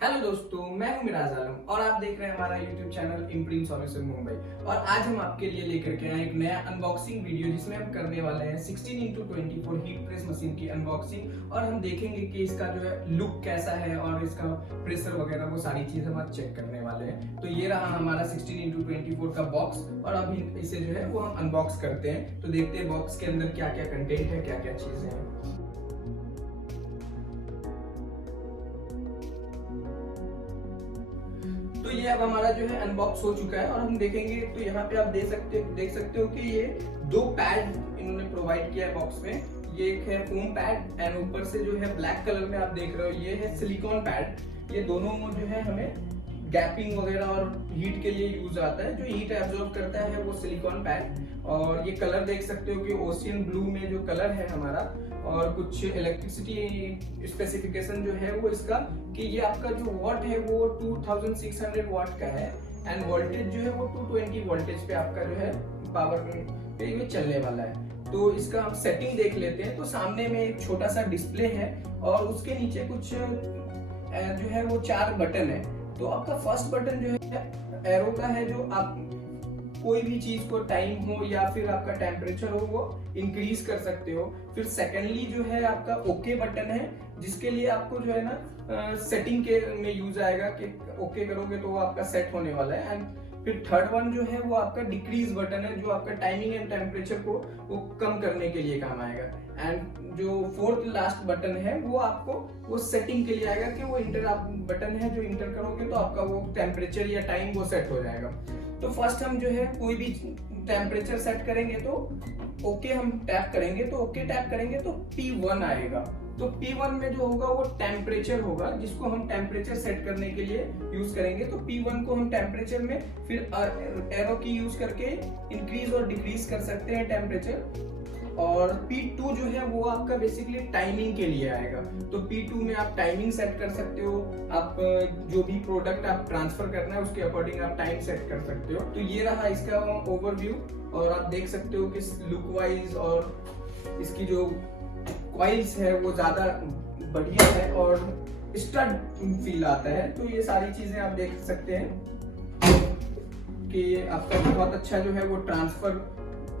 Hello दोस्तों, मैं हूं मिराज आलम और आप देख रहे हैं हमारा YouTube channel imprint solution Mumbai. और आज हम आपके लिए लेकर के आए एक नया अनबॉक्सिंग वीडियो जिसमें हम करने वाले हैं 16x24 हीट प्रेस मशीन की अनबॉक्सिंग। और हम देखेंगे कि इसका जो है लुक कैसा है और इसका प्रेशर वगैरह वो सारी चीज हम आज चेक करने वाले हैं। तो ये रहा हमारा 16x24 का बॉक्स और अब इसे जो है वो हम अनबॉक्स करते हैं। तो देखते हैं बॉक्स के अंदर क्या क्या कंटेंट है, क्या क्या चीजें हैं। तो ये अब हमारा जो है अनबॉक्स हो चुका है और हम देखेंगे। तो यहाँ पे आप देख सकते हो कि ये दो पैड इन्होंने प्रोवाइड किया है बॉक्स में। ये एक है फोम पैड एंड ऊपर से जो है ब्लैक कलर में आप देख रहे हो ये है सिलिकॉन पैड। ये दोनों जो है हमें गैपिंग वगैरह और हीट के लिए यूज आता है। जो हीट एब्जॉर्ब करता है वो सिलिकॉन पैड। और ये कलर देख सकते हो कि ओशियन ब्लू में जो कलर है हमारा। और कुछ इलेक्ट्रिसिटी स्पेसिफिकेशन जो है वो इसका कि ये आपका जो वॉट है वो 2600 वॉट का है एंड वोल्टेज जो है वो 220 वोल्टेज पे आपका जो है पावर पे ये चलने वाला है। तो इसका हम सेटिंग देख लेते हैं। तो सामने में एक छोटा सा डिस्प्ले है और उसके नीचे कुछ जो है वो 4 बटन है। तो आपका फर्स्ट बटन जो है एरो का है, जो आप कोई भी चीज को टाइम हो या फिर आपका टेम्परेचर हो वो इंक्रीज कर सकते हो। फिर सेकेंडली जो है आपका ओके बटन है जिसके लिए आपको जो है ना सेटिंग के में यूज आएगा कि ओके करोगे तो वो आपका सेट होने वाला है। एंड फिर थर्ड वन जो है वो आपका डिक्रीज बटन है जो आपका टाइमिंग एंड टेम्परेचर को वो कम करने के लिए काम आएगा। एंड जो फोर्थ लास्ट बटन है वो आपको वो सेटिंग के लिए आएगा कि वो इंटर आप बटन है जो इंटर करोगे तो आपका वो टेम्परेचर या टाइम वो सेट हो जाएगा। तो फर्स्ट हम जो है कोई भी टेम्परेचर सेट करेंगे तो ओके हम टैप करेंगे। तो ओके टैप करेंगे तो P1 आएगा। तो P1 में जो होगा वो टेम्परेचर होगा जिसको हम टेम्परेचर सेट करने के लिए यूज करेंगे। तो P1 को हम टेम्परेचर में फिर एरो की यूज करके इंक्रीज और डिक्रीज कर सकते हैं टेम्परेचर। और P2 जो है वो आपका बेसिकली टाइमिंग के लिए आएगा। तो P2 में आप टाइमिंग सेट कर सकते हो। आप जो भी प्रोडक्ट आप ट्रांसफर करना है उसके अकॉर्डिंग आप टाइम सेट कर सकते हो। तो ये रहा इसका ओवरव्यू और आप देख सकते हो कि लुक वाइज और इसकी जो कॉइल्स है वो ज्यादा बढ़िया है और स्टड फील आता है। तो ये सारी चीजें आप देख सकते हैं कि आपका बहुत अच्छा जो है वो ट्रांसफर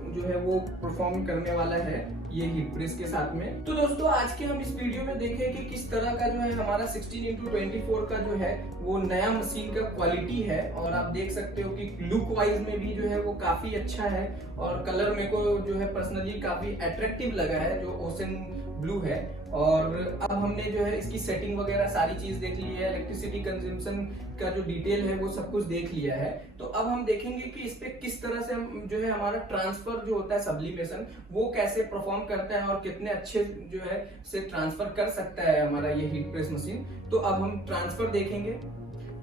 जो है वो परफॉर्म करने वाला है ये हीट प्रेस के साथ में। तो दोस्तों आज के हम इस वीडियो में देखें कि किस तरह का जो है हमारा 16x24 का जो है वो नया मशीन का क्वालिटी है। और आप देख सकते हो कि लुक वाइज में भी जो है वो काफी अच्छा है और कलर मेरे को जो है पर्सनली काफी अट्रैक्टिव लगा है जो ओशन ब्लू है। और अब हमने जो है इसकी सेटिंग वगैरह सारी चीज देख ली है, इलेक्ट्रिसिटी कंजम्पशन का जो डिटेल है वो सब कुछ देख लिया है। तो अब हम देखेंगे कि इस पे किस तरह से हम जो है हमारा ट्रांसफर जो होता है सब्लिमेशन वो कैसे परफॉर्म करता है और कितने अच्छे जो है से ट्रांसफर कर सकता है हमारा ये हीट प्रेस मशीन। तो अब हम ट्रांसफर देखेंगे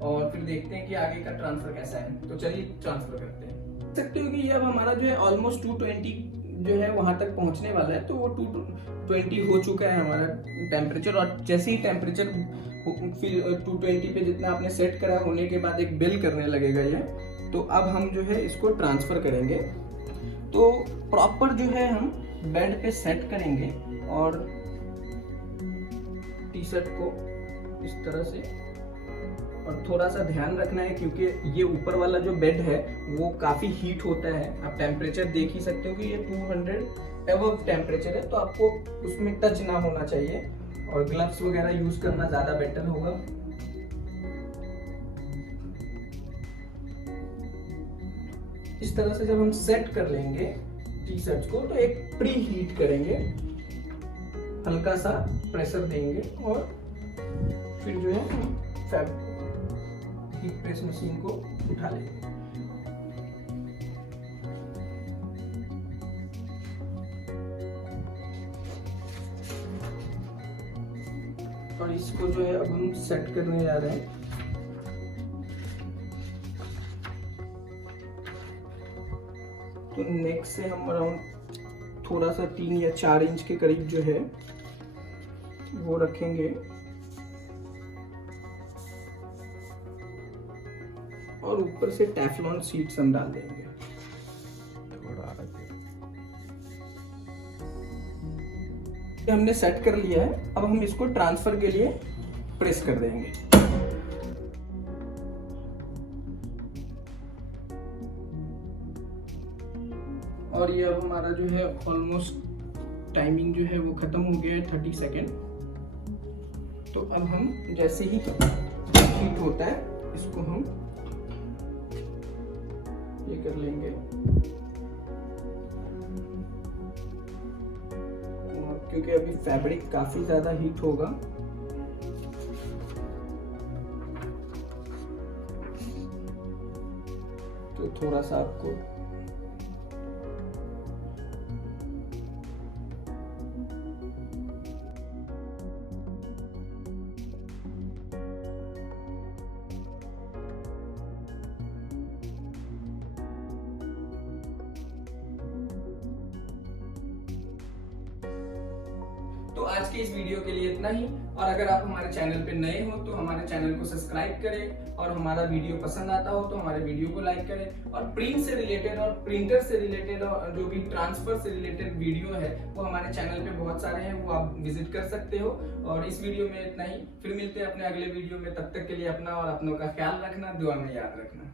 और फिर देखते हैं कि आगे का ट्रांसफर कैसा है। तो चलिए ट्रांसफर करते हैं। देख सकते हो कि ये अब हमारा जो है ऑलमोस्ट 220 जो है वहां तक पहुंचने वाला है। तो वो 220 हो चुका है हमारा टेम्परेचर। और जैसे ही टेम्परेचर फिर 220 पे जितना आपने सेट करा होने के बाद एक बिल करने लगेगा ये। तो अब हम जो है इसको ट्रांसफर करेंगे। तो प्रॉपर जो है हम बेड पे सेट करेंगे और टी शर्ट को इस तरह से। और थोड़ा सा ध्यान रखना है क्योंकि ये ऊपर वाला जो बेड है वो काफी हीट होता है। आप टेम्परेचर देख ही सकते हो कि ये 200 एबव टेम्परेचर है। तो आपको उसमें टच ना होना चाहिए और ग्लव्स वगैरह यूज करना ज्यादा बेटर होगा। इस तरह से जब हम सेट कर लेंगे टी शर्ट को तो एक प्री हीट करेंगे, हल्का सा प्रेशर देंगे और फिर जो है हीट प्रेस मशीन को उठा लेंगे। और इसको जो है अब हम सेट करने जा रहे हैं। तो नेक से हम अराउंड थोड़ा सा 3 या 4 इंच के करीब जो है वो रखेंगे और ऊपर से टेफ्लॉन शीट्स हम डाल देंगे। हमने सेट कर लिया है। अब हम इसको ट्रांसफर के लिए प्रेस कर देंगे। और ये अब हमारा जो है ऑलमोस्ट टाइमिंग जो है वो ख़त्म हो गया है 30 सेकेंड। तो अब हम जैसे ही हीट होता है इसको हम ये कर लेंगे, क्योंकि अभी फैब्रिक काफ़ी ज़्यादा हीट होगा। तो थोड़ा सा आपको तो आज के इस वीडियो के लिए इतना ही। और अगर आप हमारे चैनल पे नए हो तो हमारे चैनल को सब्सक्राइब करें, और हमारा वीडियो पसंद आता हो तो हमारे वीडियो को लाइक करें। और प्रिंट से रिलेटेड और प्रिंटर से रिलेटेड और जो भी ट्रांसफर से रिलेटेड वीडियो है वो हमारे चैनल पे बहुत सारे हैं, वो आप विजिट कर सकते हो। और इस वीडियो में इतना ही, फिर मिलते हैं अपने अगले वीडियो में। तब तक के लिए अपना और अपनों का ख्याल रखना, दुआ में याद रखना।